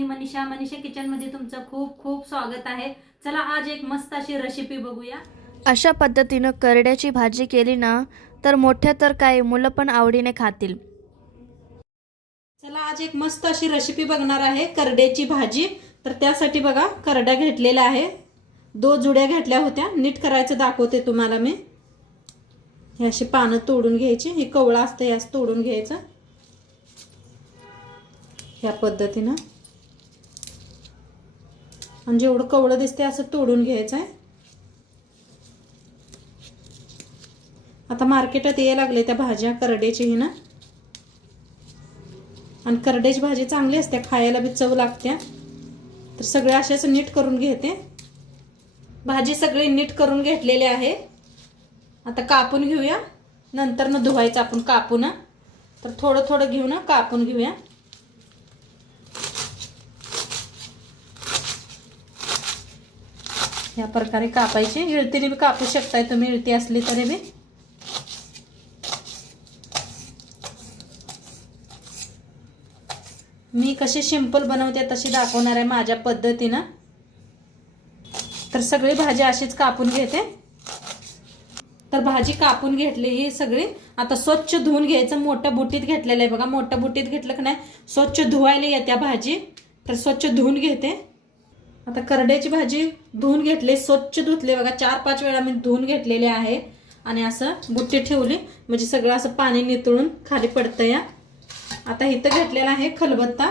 मी Manisha kitchen मध्ये तुमचं खूप खूप स्वागत आहे। चला आज एक मस्त अशी रेसिपी बघूया। अशा पद्धतीनं करड्याची भाजी केली ना तर मोठ्या तर काय मुलं पण आवडीने खातील। चला आज एक मस्त अशी रेसिपी बघणार आहे करड्याची भाजी। तर त्यासाठी बघा करड्या घेतलेल्या आहे, 2 जुड्या घेतल्या होत्या। नीट करायचं दाखवते तुम्हाला मी। हे अशी पानं तोडून घ्यायची, ही कवळा असते यास तोडून घ्यायचं ह्या पद्धतीनं, आणि जेवढं कवळं दिसते असं तोडून घ्यायचं आहे। आता मार्केटात यायला लागले त्या भाज्या करड्याची ही ना, आणि करड्याची भाजी चांगली असते, खायला बी चव लागते। तर सगळे अशाच नीट करून घेते। भाजी सगळी नीट करून घेतलेली आहे। आता कापून घेऊया, नंतर न धुवायचं आपण कापून। तर थोडं थोडं घेऊन कापून घेऊया। या प्रकारे कापायची, इळतीने बी कापू शकताय तुम्ही, इळती असली तरी बी। मी कशी सिंपल बनवते तशी दाखवणार आहे माझ्या पद्धतीने। तर सगळी भाजी अशीच कापून घेते। तर भाजी कापून घेतली ही सगळी। आता स्वच्छ धुवून घ्यायचं, मोठ्या बुट्टीत घेतलेलं आहे बघा। मोठ्या बुट्टीत घेतलं की नाही स्वच्छ धुवायला येत्या भाजी, तर स्वच्छ धुवून घेते। आता करड्याची भाजी धुवून घेतली, स्वच्छ धुतले बघा, 4-5 वेळा मी धुवून घेतलेले आहे। आणि असं बुट्टी ठेवली म्हणजे सगळं असं पाणी नितळून खाली पडतं या। आता इथं घेतलेला आहे खलबत्ता,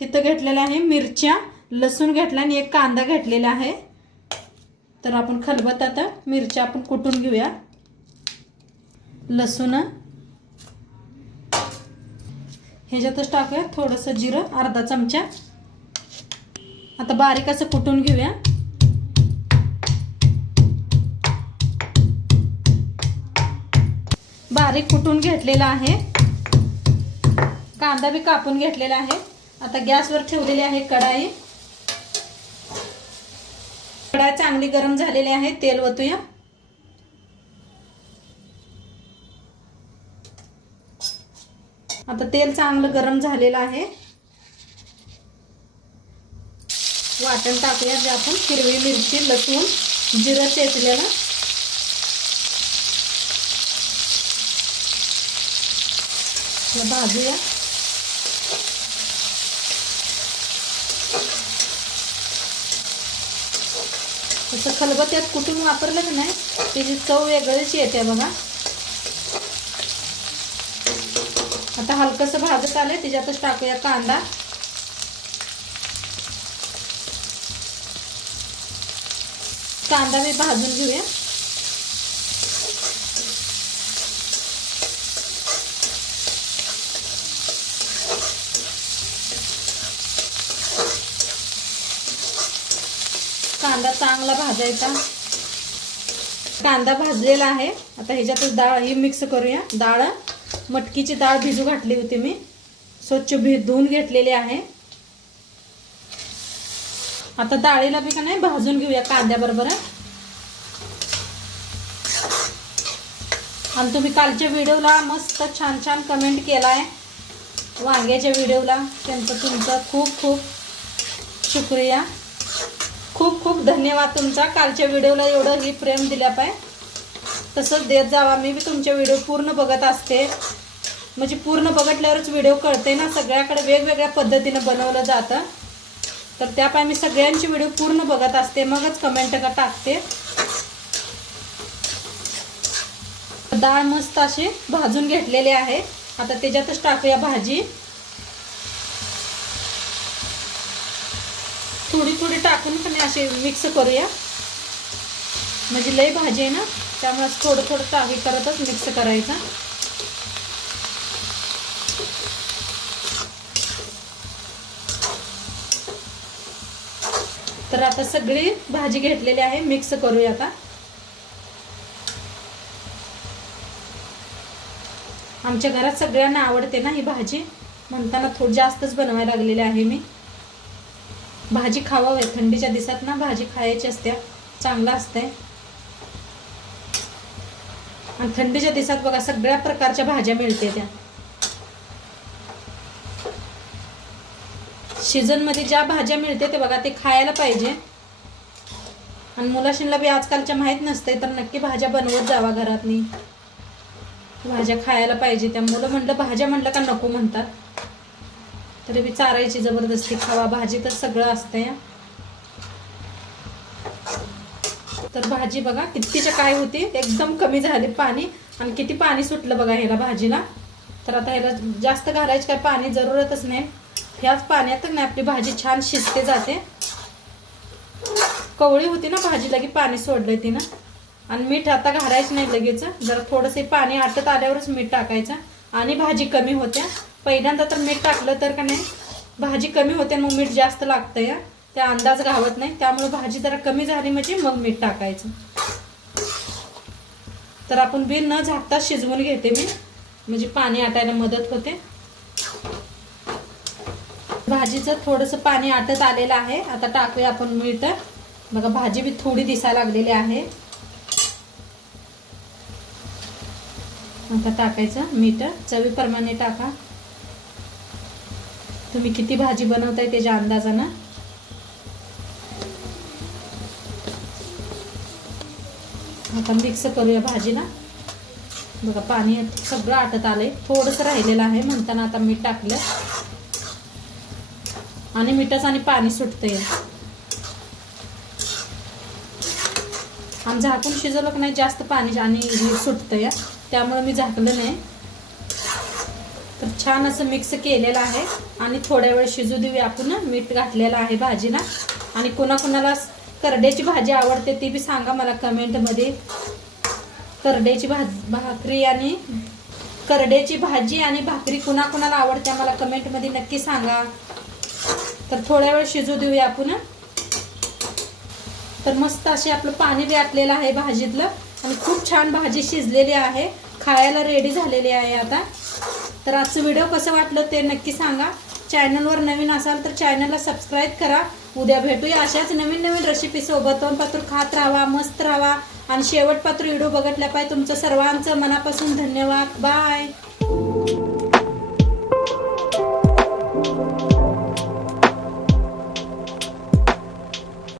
इथं घेतलेला आहे मिरच्या, लसूण घेतला आणि एक कांदा घेतलेला आहे। तर आपण खलबत्त्यात मिरच्या आपण कुटून घेऊया। लसूण ह्याच्यातच टाकूया, थोडंसं जिरं अर्धा चमचा। आता बारीक असं कुटून घेऊया। बारीक कुटून घेतलेला आहे। कांदा बी कापून घेतलेला आहे। आता गॅसवर ठेवलेली आहे कढाई। कढाई चांगली गरम झालेली आहे, तेल ओतूया। आता तेल चांगलं गरम झालेलं आहे, वाटण टाकूया जे आपण हिरवी मिरची, लसूण, जिरं चेचलेलं। भाजूया। तसं खलबत्त्यात कुटून वापरलं की नाही त्याची चव वेगळीच येते बघा। आता हलकसं भाजत आले, त्याच्यातच टाकूया कांदा। कांदा मी भाजून घेऊया। कांदा चांगला भाजायचा। कांदा भाजलेला आहे। आता ह्याच्यातच डाळ ही मिक्स करूया। डाळ मटकीची डाळ भिजू घातली होती मी, स्वच्छ धुवून घेतलेली आहे। आता डाळीला बी का नाही भाजून घेऊया कांद्याबरोबर। आणि तुम्ही कालच्या व्हिडिओला मस्त छान छान कमेंट केलाय, वांग्याच्या व्हिडिओला, तुमचा खूप खूप शुक्रिया, खूप खूप धन्यवाद तुमचा। कालच्या व्हिडिओला एवढं ही प्रेम दिल्या पाय, तसंच देत जावा। मी बी तुमचे व्हिडिओ पूर्ण बघत असते, म्हणजे पूर्ण बघितल्यावरच व्हिडिओ कळते ना, सगळ्याकडे वेगवेगळ्या पद्धतीने बनवलं जातं। तर त्यापाय मी सगळ्यांची व्हिडिओ पूर्ण बघत असते, मगच कमेंट टाकते। डाळ मस्त अशी भाजून घेतलेली आहे। आता त्याच्यातच टाकूया भाजी, थोडी थोडी टाकून पण अशी मिक्स करूया, म्हणजे लई भाजी आहे ना त्यामुळे थोडं थोडं टाकी करतच मिक्स करायचा। तर आता सगळी भाजी घेतलेली आहे, मिक्स करूया आता। आमच्या घरात सगळ्यांना आवडते ना ही भाजी, म्हणताना थोडी जास्तच बनवायला लागलेली आहे मी। भाजी खावावी, थंडीच्या दिवसात ना भाजी खायची असते, चांगलं असते। आणि थंडीच्या दिवसात बघा सगळ्या प्रकारच्या भाज्या मिळते त्या। सीझनमध्ये ज्या भाज्या मिळते ते बघा ते खायला पाहिजे. आणि मुलाशींना बी आजकालच्या माहीत नसते तर नक्की भाज्या बनवत जावा घरातनी. भाज्या खायला पाहिजे. त्या मुलं म्हणलं भाज्या म्हणलं का नको म्हणतात. तरी बी चारायची जबरदस्ती खावा. भाजी तर सगळं असतंय. तर भाजी बघा कितीच्या काय होती एकदम कमी झाली पाणी. आणि किती पाणी सुटलं बघा ह्याला भाजीला. तर आता ह्याला जास्त घालायची काय पाणी जरूरतच नाही. ह्याच पाण्यात नाही आपली भाजी छान शिजते जाते. कवळी होती ना भाजीला की पाणी सोडलंय तिनं. आणि मीठ आता घालायचं नाही लगेच. जरा थोडंसं पाणी आटत आल्यावरच मीठ टाकायचं. आणि भाजी कमी होत्या. पहिल्यांदा तर मीठ टाकलं तर का नाही भाजी कमी होते मग मीठ जास्त लागतं या. त्या अंदाज घावत नाही. त्यामुळे भाजी जरा कमी झाली म्हणजे मग मीठ टाकायचं. तर आपण बी न झाकता शिजवून घेते मी. म्हणजे पाणी आटायला मदत होते. भाजीचं थोडंसं पाणी आटत आलेलं आहे. आता टाकूया आपण मीठ. बघा भाजी बी थोडी दिसायला लागलेली आहे. आता टाकायचं मीठ चवीप्रमाणे टाका. तुम्ही किती भाजी बनवताय त्याच्या अंदाजानं. आता मिक्स करूया भाजीला. बघा पाणी सगळं आटत आलंय. थोडंसं राहिलेलं आहे म्हणताना आता मीठ टाकलं. आणि मिठाचं आणि पाणी सुटतंय. आणि झाकून शिजवलं की नाही जास्त पाणी आणि सुटतंय. त्यामुळे मी झाकलं नाही. तर छान असं मिक्स केलेलं आहे. आणि थोड्या वेळ शिजू देऊया आपण. मीठ घातलेलं आहे भाजीला. आणि कोणाकोणाला करड्याची भाजी आवडते ती बी सांगा मला कमेंटमध्ये. करड्याची भाकरी आणि करड्याची भाजी आणि भाकरी कुणाकुणाला आवडते मला कमेंटमध्ये नक्की सांगा. तर थोड्या वेळ शिजू देऊया आपण. तर मस्त असे आपलं पाणी बी आटलेलं आहे भाजीतलं. आणि खूप छान भाजी शिजलेली आहे. खायला रेडी झालेली आहे आता. तर आजचं व्हिडिओ कसं वाटलं ते नक्की सांगा. चॅनलवर नवीन असाल तर चॅनलला सबस्क्राईब करा. उद्या भेटूया अशाच नवीन नवीन रेसिपी सोबत. तोंडपात्र खात राहा, मस्त राहा. आणि शेवटपात्र व्हिडिओ बघितल्या पाहिजे. तुमचं सर्वांचं मनापासून धन्यवाद. बाय.